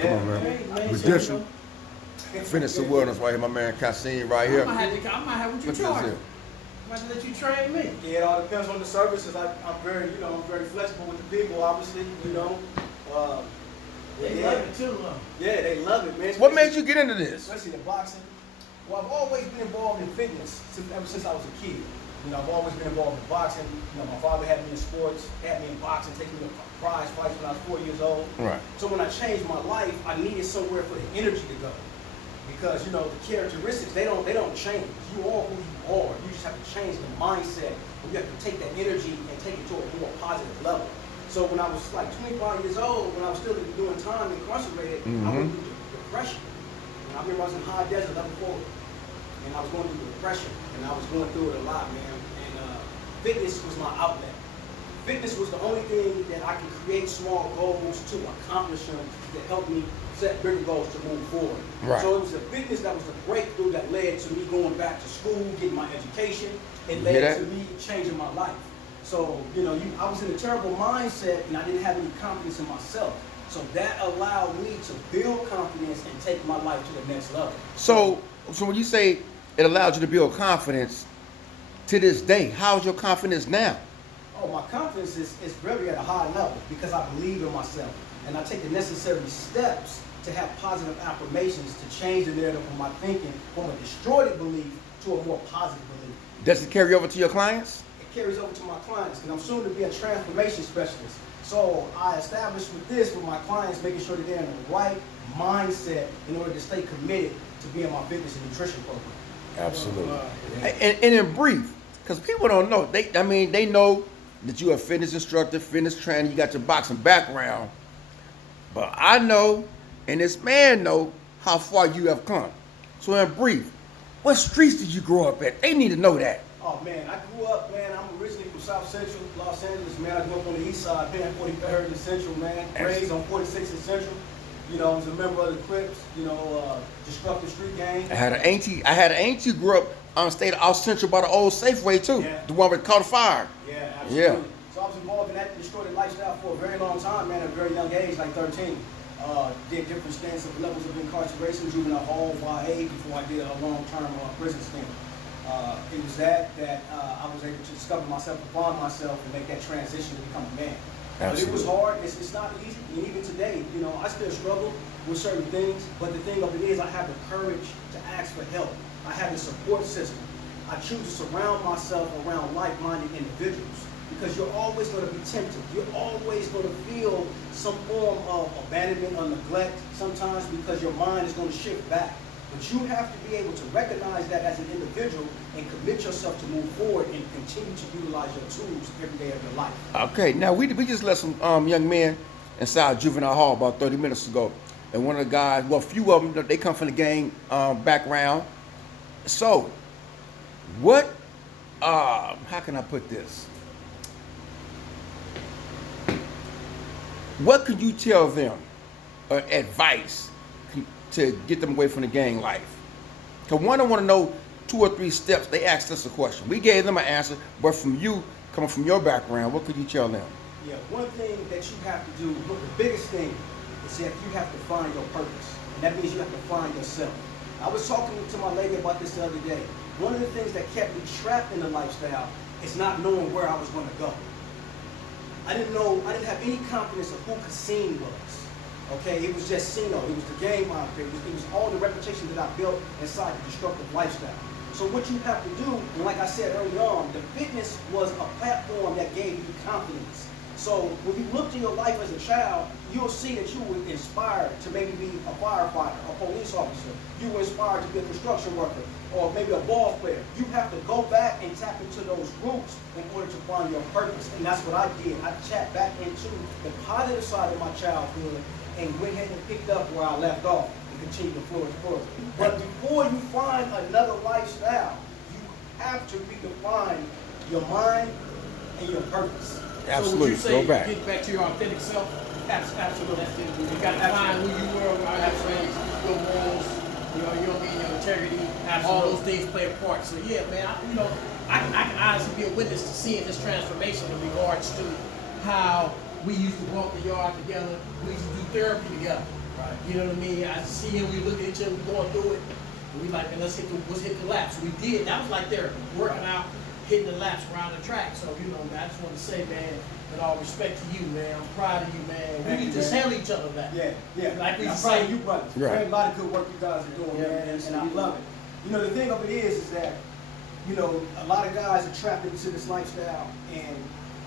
Come on, man. Redemption. Fitness awareness right here, my man Kassim right here. I might have what you charge. I might let you train me. Yeah, it all depends on the services. I'm very, I'm very flexible with the people, obviously, They love it too, huh? Yeah, they love it, man. What made you get into this? Especially the boxing. Well, I've always been involved in fitness ever since I was a kid. I've always been involved in boxing. My father had me in sports, had me in boxing, taking me to prize fights when I was 4 years old. Right. So when I changed my life, I needed somewhere for the energy to go. Because the characteristics they don't change. You are who you are. You just have to change the mindset. And you have to take that energy and take it to a more positive level. So when I was like 25 years old, when I was still doing time incarcerated, I went through depression. And I remember I was in high desert, level 4, and I was going through depression, and I was going through it a lot, man. And fitness was my outlet. Fitness was the only thing that I could create small goals to accomplish them that helped me set bigger goals to move forward. Right. So it was the fitness that was the breakthrough that led to me going back to school, getting my education. It led to me changing my life. So, I was in a terrible mindset and I didn't have any confidence in myself. So that allowed me to build confidence and take my life to the next level. So when you say it allowed you to build confidence, to this day, how's your confidence now? Oh, my confidence is really at a high level because I believe in myself and I take the necessary steps to have positive affirmations to change the narrative of my thinking from a destroyed belief to a more positive belief. Does it carry over to your clients? It carries over to my clients because I'm soon to be a transformation specialist. So I established with my clients, making sure that they're in the right mindset in order to stay committed to being my fitness and nutrition program. Absolutely. And in brief, because people don't know, they know that you're a fitness instructor, fitness trainer, you got your boxing background. But I know, and this man know, how far you have come. So in brief, what streets did you grow up at? They need to know that. Oh man, I grew up, man, I'm originally from South Central, Los Angeles, man. I grew up on the east side, paying 43rd and Central, man. Raised on 46th and Central. I was a member of the Crips, Destructive Street Gang. I had an auntie who grew up stayed out Central by the old Safeway too. Yeah. The one that caught fire. Yeah, absolutely. Yeah. So I was involved in that destroyed lifestyle for a very long time, man, at a very young age, like 13. Did different stints of levels of incarceration, juvenile hall, YA, before I did a long-term prison stint. It was that I was able to discover myself, to find myself, and make that transition to become a man. Absolutely. But it was hard. It's not easy. And even today, I still struggle with certain things. But the thing of it is, I have the courage to ask for help. I have the support system. I choose to surround myself around like-minded individuals because you're always going to be tempted. You're always going to feel some form of abandonment or neglect sometimes because your mind is going to shift back. But you have to be able to recognize that as an individual and commit yourself to move forward and continue to utilize your tools every day of your life. Okay, now we just let some young men inside juvenile hall about 30 minutes ago. And one of the guys, well, a few of them, they come from the gang background. So, what, how can I put this? What could you tell them, advice, to get them away from the gang life? Because one, I want to know 2 or 3 steps. They asked us a question. We gave them an answer, but from you, coming from your background, what could you tell them? Yeah, one thing that you have to do, the biggest thing, is that you have to find your purpose. And that means you have to find yourself. I was talking to my lady about this the other day. One of the things that kept me trapped in the lifestyle is not knowing where I was going to go. I didn't have any confidence of who Kassim was. Okay, it was just Sino, it was the game out there, it was all the reputation that I built inside the destructive lifestyle. So what you have to do, and like I said early on, the fitness was a platform that gave you confidence. So when you look to your life as a child, you'll see that you were inspired to maybe be a firefighter, a police officer. You were inspired to be a construction worker, or maybe a ball player. You have to go back and tap into those roots in order to find your purpose. And that's what I did. I tapped back into the positive side of my childhood and went ahead and picked up where I left off and continued to flourish forward. But before you find another lifestyle, you have to redefine your mind and your purpose. Absolutely. So would you say Go back. get back to your authentic self? Absolutely. You got to find who you were, your morals, your integrity. All those things play a part. So yeah, man, I can honestly be a witness to seeing this transformation in regards to how we used to walk the yard together. We used to do therapy together. Right. You know what I mean? I see him, we look at each other, we going through it, and we like, man, let's hit the laps. We did. That was like therapy, working out, hitting the laps around the track. So, you know, man, I just want to say, man, with all respect to you, man, I'm proud of you, man. Thank We you, can just man. handle each other back. Yeah. Like we I'm just proud say, of you brothers. Right. There's a lot of good work you guys are doing, Yeah, man, and I absolutely. love it. You know, the thing of it is that, you know, a lot of guys are trapped into this lifestyle and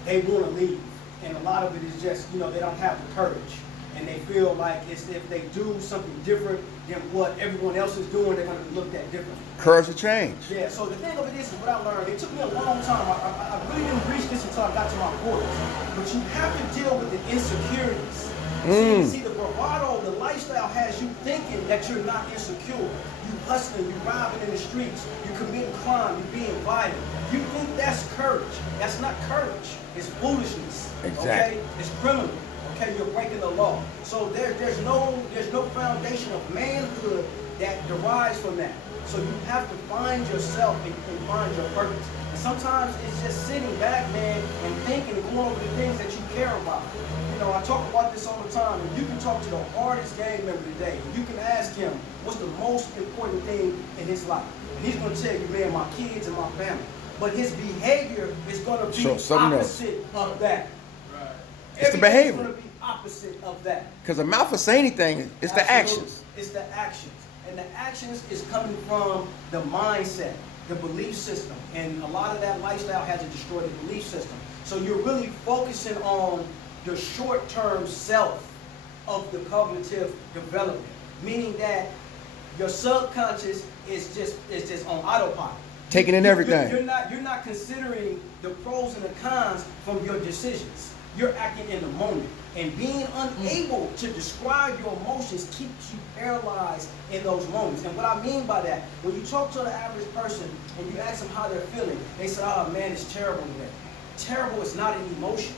they want to leave. And a lot of it is just, you know, they don't have the courage. And they feel like it's, if they do something different than what everyone else is doing, they're going to be looked at differently. Courage to change. Yeah, so the thing of it is what I learned. It took me a long time. I really didn't reach this until I got to my 40s. But you have to deal with the insecurities. See, the bravado, the lifestyle has you thinking that you're not insecure. You hustling, you robbing in the streets, you committing crime, you being violent. You think that's courage. That's not courage. It's foolishness. Exactly. Okay? It's criminal. Okay, you're breaking the law. So there's no foundation of manhood that derives from that. So you have to find yourself and find your purpose. And sometimes it's just sitting back, man, and thinking and going over the things that you care about. You know, I talk about this all the time, and you can talk to the hardest gang member today, and you can ask him what's the most important thing in his life. And he's going to tell you, man, my kids and my family. But his behavior is going to be So, something else. opposite of that. right. It's the Everything's behavior. going to be opposite of that. Because the mouth will say anything, it's the Absolutely. actions. It's the actions. And the actions is coming from the mindset, the belief system. And a lot of that lifestyle has to destroy the belief system. So you're really focusing on the short-term self of the cognitive development. Meaning that your subconscious is just on autopilot. Taking in everything. You're not considering the pros and the cons from your decisions. You're acting in the moment. And being unable to describe your emotions keeps you paralyzed in those moments. And what I mean by that, when you talk to the average person and you ask them how they're feeling, they say, oh man, it's terrible today. Terrible is not an emotion.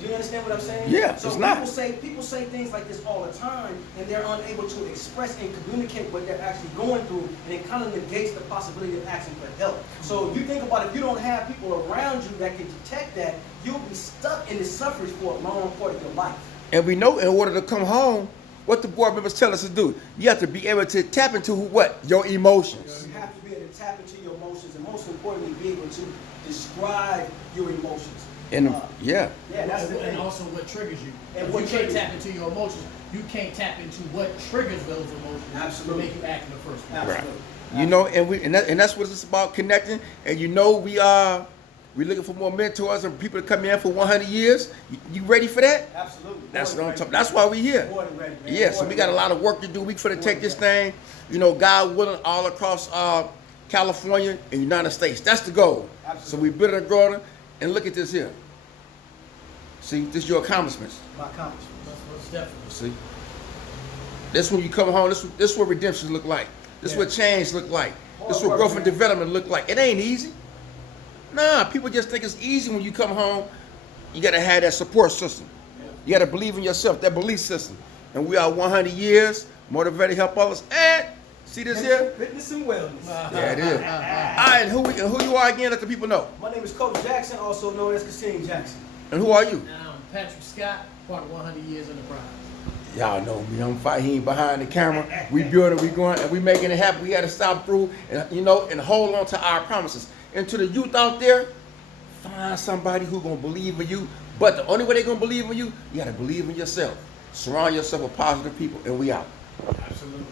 Do you understand what I'm saying? Yeah, so it's not. People say things like this all the time, and they're unable to express and communicate what they're actually going through, and it kind of negates the possibility of asking for help. So you think about if you don't have people around you that can detect that, you'll be stuck in this suffering for a long part of your life. And we know in order to come home, what the board members tell us to do, you have to be able to tap into what? Your emotions. You have to be able to tap into your emotions, and most importantly, be able to describe your emotions. And yeah. Yeah, that's the And thing. also what triggers you. And If what you can't triggers tap into your emotions, you can't tap into what triggers those emotions Absolutely. to make you act in the first place. Absolutely. You know, and that's what it's about, connecting. And you know, we're looking for more mentors and people to come in for 100 years. You ready for that? Absolutely. That's More what I'm than talking. That's why we here. More than ready, man. Yeah, More so than we got a ready. lot of work to do. We finna More take than this ready. thing, you know, God willing, all across California and United States. That's the goal. So Absolutely. we build and growing. And look at this here. See, this is your accomplishments. My accomplishments. That's definitely. See, this when you come home. This is what redemption look like. This is Yeah. what change look like. This is Hard what work, growth and man. development look like. It ain't easy. Nah, people just think it's easy when you come home. You gotta have that support system. You gotta believe in yourself, that belief system. And we are 100 years, motivated to help others. And see this here? Fitness and wellness. Yeah, it is. All right, and who you are again? Let the people know. My name is Coach Jackson, also known as Kasim Jackson. And who are you? And I'm Patrick Scott, part of 100 Years Enterprise. Y'all know me. I'm fighting behind the camera. We building, we going, and we making it happen. We got to stop through, and and hold on to our promises. And to the youth out there, find somebody who gonna believe in you. But the only way they gonna believe in you, you gotta believe in yourself. Surround yourself with positive people, and we out. Absolutely.